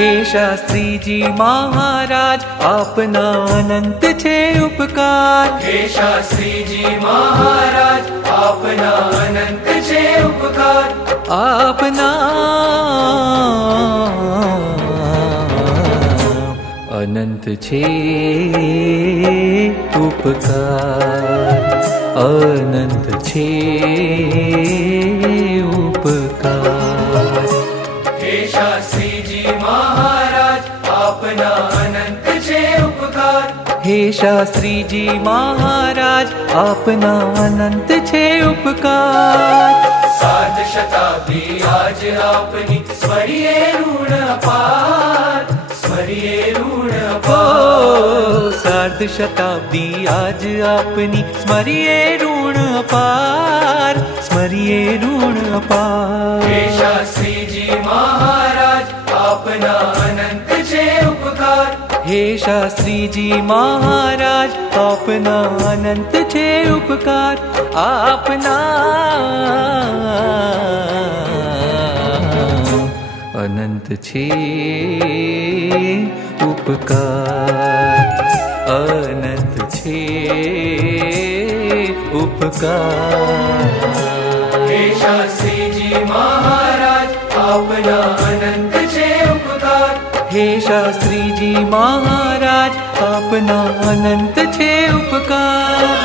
शास्त्रीजी महाराज आपना अनंत छे उपकार हे शास्त्रीजी महाराज आपना अनंत छे उपकार आपना अनंत छे उपकार अनंत छे उपकार हे शास्त्रीजी महाराज आपना अनंत छे उपकार। सात शताब्दी आज आपनी स्मरिये ऋण अपार स्मरिये ऋण हो सार्ध शताब्दी आज आपनी स्मरिये ऋण अपार स्मरिये ऋण हे अपार शास्त्रीजी महाराज आपना हे शास्त्रीजी महाराज आपना अनंत छे उपकार आपना। अनंत छे उपकार अनंत छे उपकार। हे शास्त्रीजी महाराज आपना अनंत हे शास्त्री जी महाराज आपना उपकार।